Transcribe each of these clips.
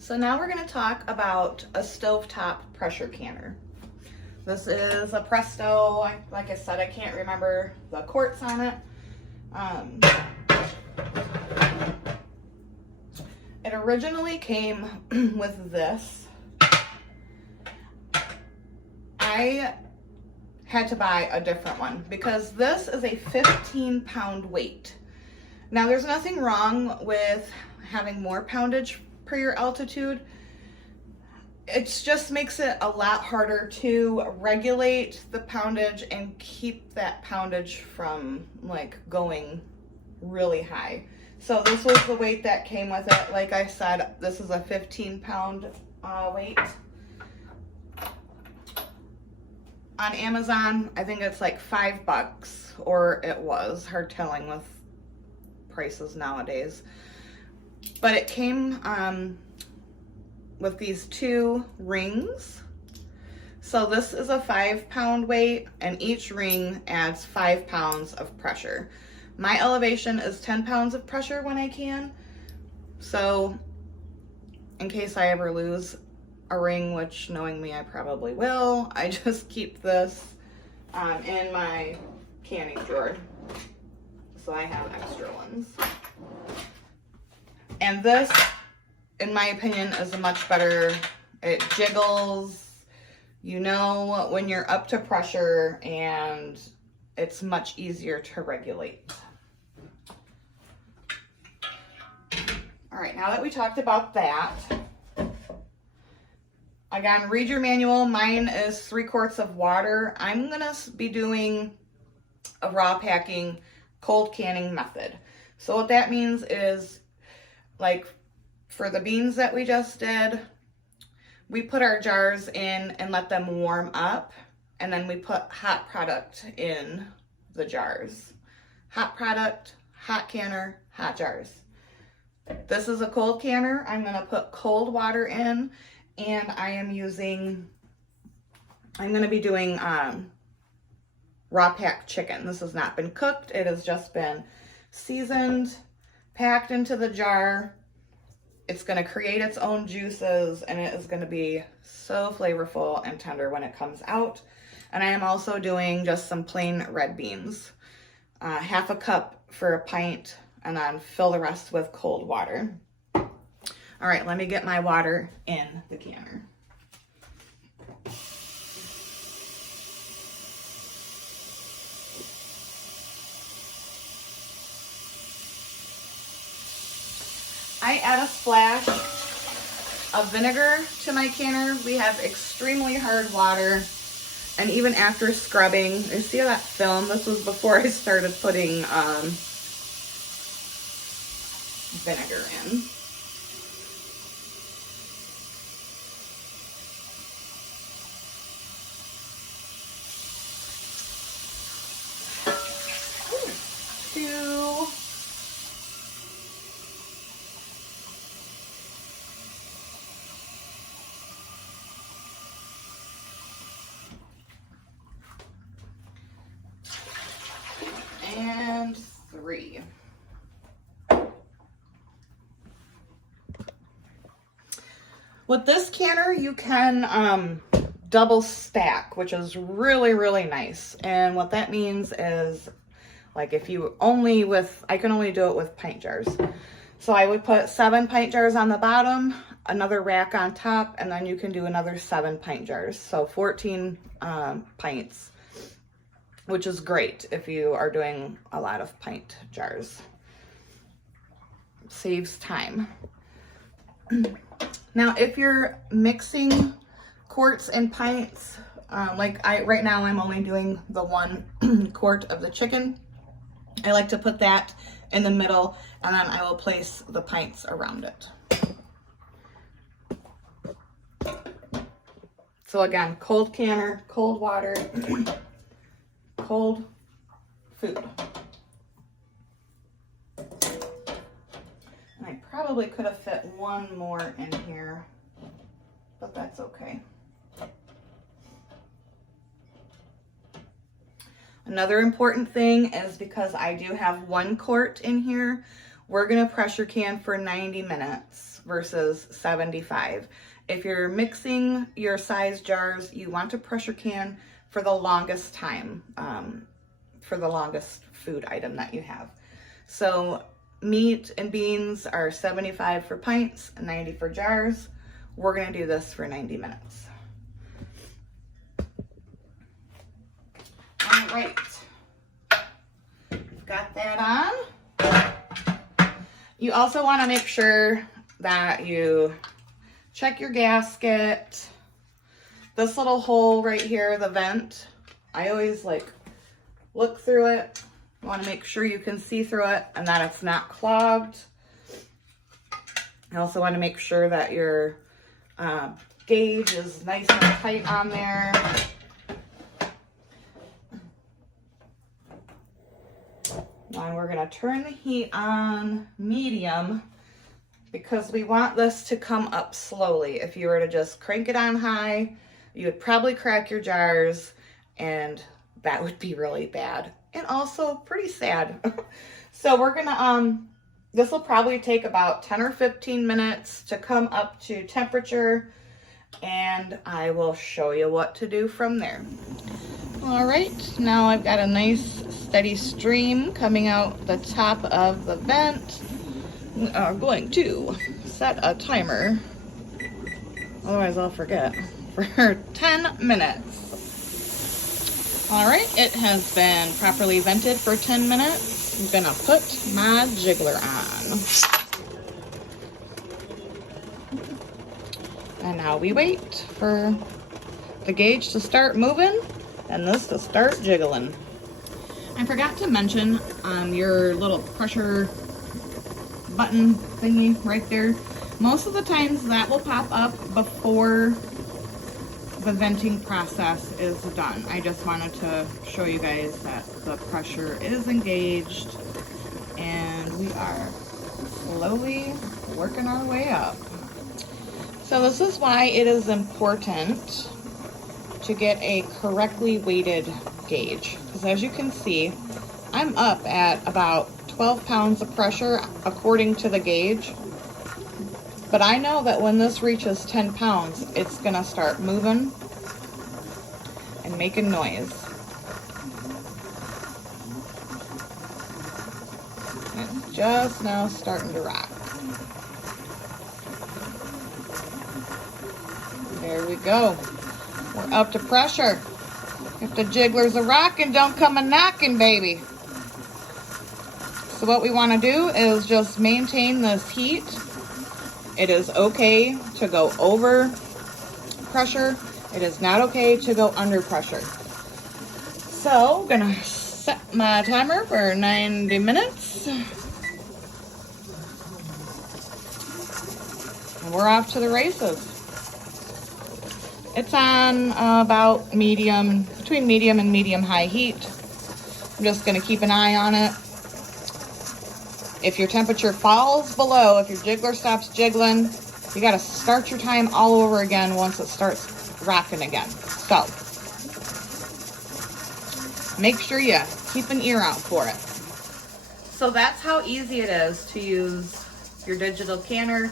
So now we're going to talk about a stovetop pressure canner. This is a Presto. Like I said, I can't remember the quarts on it. It originally came with this. I had to buy a different one because this is a 15-pound weight. Now, there's nothing wrong with having more poundage per your altitude. It just makes it a lot harder to regulate the poundage and keep that poundage from like going really high. So this was the weight that came with it. Like I said, this is a 15-pound weight. On Amazon, I think it's like $5, or it was. Hard telling with prices nowadays. But it came with these 2 rings. So this is a 5-pound weight, and each ring adds 5 pounds of pressure. My elevation is 10 pounds of pressure when I can. So in case I ever lose a ring, which knowing me, I probably will, I just keep this in my canning drawer. So I have extra ones. And this, in my opinion, is a much better, it jiggles, you know, when you're up to pressure, and it's much easier to regulate. All right, now that we talked about that, again, read your manual. Mine is 3 quarts of water. I'm gonna be doing a raw packing, cold canning method. So what that means is, like for the beans that we just did, we put our jars in and let them warm up, and then we put hot product in the jars. Hot product, hot canner, hot jars. This is a cold canner. I'm gonna put cold water in, and I'm gonna be doing raw packed chicken. This has not been cooked. It has just been seasoned, packed into the jar. It's gonna create its own juices, and it is gonna be so flavorful and tender when it comes out. And I am also doing just some plain red beans. Half a cup for a pint, and then fill the rest with cold water. All right, let me get my water in the canner. I add a splash of vinegar to my canner. We have extremely hard water, and even after scrubbing, you see that film? This was before I started putting vinegar in. And 3. With this canner, you can double stack, which is really, really nice. And what that means is, like, if you only I can only do it with pint jars. So I would put 7 pint jars on the bottom, another rack on top, and then you can do another 7 pint jars. So 14 pints, which is great if you are doing a lot of pint jars. Saves time. Now, if you're mixing quarts and pints, right now I'm only doing the 1 quart of the chicken. I like to put that in the middle, and then I will place the pints around it. So again, cold canner, cold water, cold food. And I probably could have fit 1 more in here, but that's okay. Another important thing is, because I do have 1 quart in here, we're gonna pressure can for 90 minutes. versus 75. If you're mixing your size jars, you want to pressure can for the longest time, for the longest food item that you have. So meat and beans are 75 for pints, 90 for jars. We're gonna do this for 90 minutes. All right, got that on. You also wanna make sure that you check your gasket. This little hole right here, the vent, I always like look through it. You want to make sure you can see through it and that it's not clogged. You also want to make sure that your gauge is nice and tight on there. Now we're going to turn the heat on medium because we want this to come up slowly. If you were to just crank it on high, you would probably crack your jars, and that would be really bad and also pretty sad. So we're gonna, this will probably take about 10 or 15 minutes to come up to temperature, and I will show you what to do from there. All right, now I've got a nice steady stream coming out the top of the vent. We are going to set a timer, otherwise I'll forget, for 10 minutes. All right, it has been properly vented for 10 minutes. I'm gonna put my jiggler on. And now we wait for the gauge to start moving and this to start jiggling. I forgot to mention on your little pressure button thingy right there, most of the times that will pop up before the venting process is done. I just wanted to show you guys that the pressure is engaged and we are slowly working our way up. So this is why it is important to get a correctly weighted gauge, because as you can see, I'm up at about 12 pounds of pressure according to the gauge. But I know that when this reaches 10 pounds, it's gonna start moving and making noise. It's just now starting to rock. There we go. We're up to pressure. If the jiggler's a rockin', don't come a knockin', baby. So what we wanna do is just maintain this heat. It is okay to go over pressure. It is not okay to go under pressure. So I'm gonna set my timer for 90 minutes. And we're off to the races. It's on about medium, between medium and medium high heat. I'm just gonna keep an eye on it. If your temperature falls below, if your jiggler stops jiggling, you gotta start your time all over again once it starts rocking again. So, make sure you keep an ear out for it. So that's how easy it is to use your digital canner.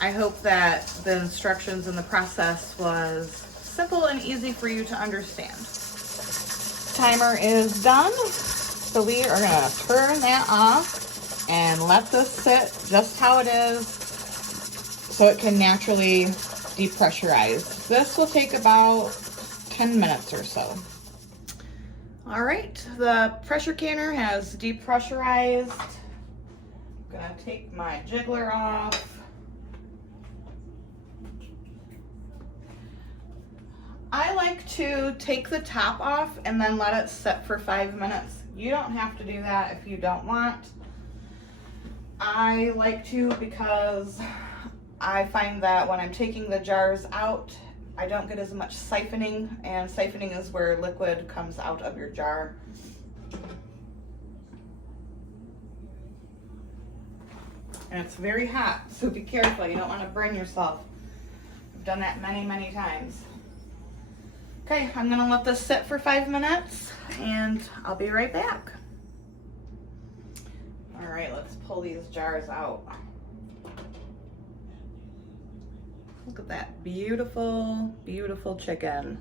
I hope that the instructions and the process was simple and easy for you to understand. Timer is done. So we are gonna turn that off and let this sit just how it is so it can naturally depressurize. This will take about 10 minutes or so. All right, the pressure canner has depressurized. I'm gonna take my jiggler off. I like to take the top off and then let it sit for 5 minutes. You don't have to do that if you don't want. I like to because I find that when I'm taking the jars out, I don't get as much siphoning, and siphoning is where liquid comes out of your jar. And it's very hot, so be careful. You don't want to burn yourself. I've done that many, many times. Okay, I'm gonna let this sit for 5 minutes and I'll be right back. All right, let's pull these jars out. Look at that beautiful, beautiful chicken.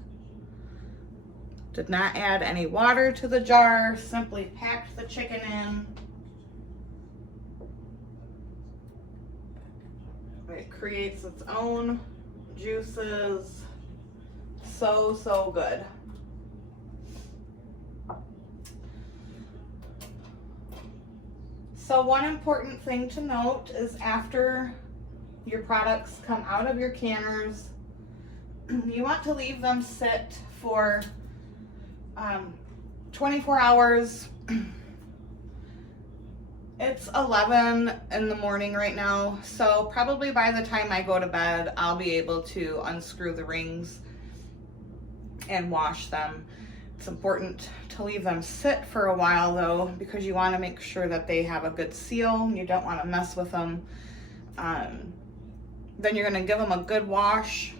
Did not add any water to the jar, simply packed the chicken in. It creates its own juices. So, so good. So one important thing to note is after your products come out of your canners, you want to leave them sit for 24 hours. It's 11 in the morning right now, so probably by the time I go to bed, I'll be able to unscrew the rings and wash them. It's important to leave them sit for a while though, because you want to make sure that they have a good seal. You don't want to mess with them. Then you're going to give them a good wash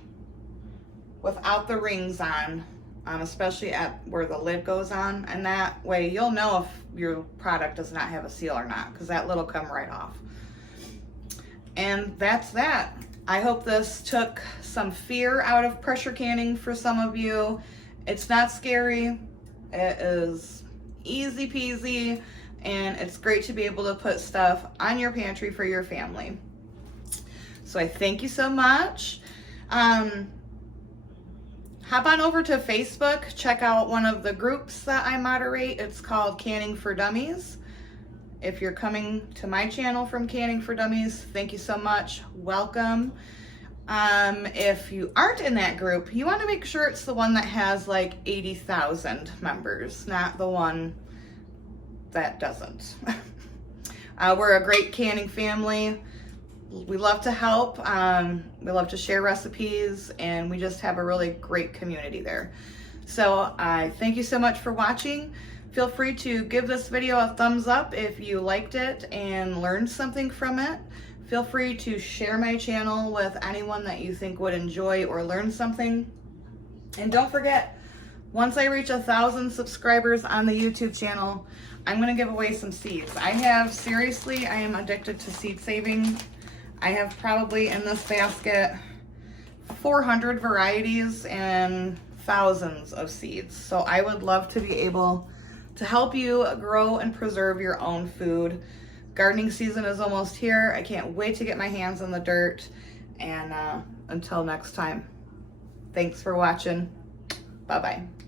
without the rings on, especially at where the lid goes on, and that way you'll know if your product does not have a seal or not, because that lid will come right off. And that's that. I hope this took some fear out of pressure canning for some of you. It's not scary. It is easy peasy, and it's great to be able to put stuff on your pantry for your family. So I thank you so much. Hop on over to Facebook, check out one of the groups that I moderate. It's called Canning for Dummies. If you're coming to my channel from Canning for Dummies, thank you so much. Welcome. If you aren't in that group, you want to make sure it's the one that has like 80,000 members, not the one that doesn't. We're a great canning family. We love to help. We love to share recipes, and we just have a really great community there. So I thank you so much for watching. Feel free to give this video a thumbs up if you liked it and learned something from it. Feel free to share my channel with anyone that you think would enjoy or learn something. And don't forget, once I reach 1,000 subscribers on the YouTube channel, I'm gonna give away some seeds. I am addicted to seed saving. I have probably in this basket 400 varieties and thousands of seeds. So I would love to be able to help you grow and preserve your own food. Gardening season is almost here. I can't wait to get my hands in the dirt. And until next time, thanks for watching. Bye-bye.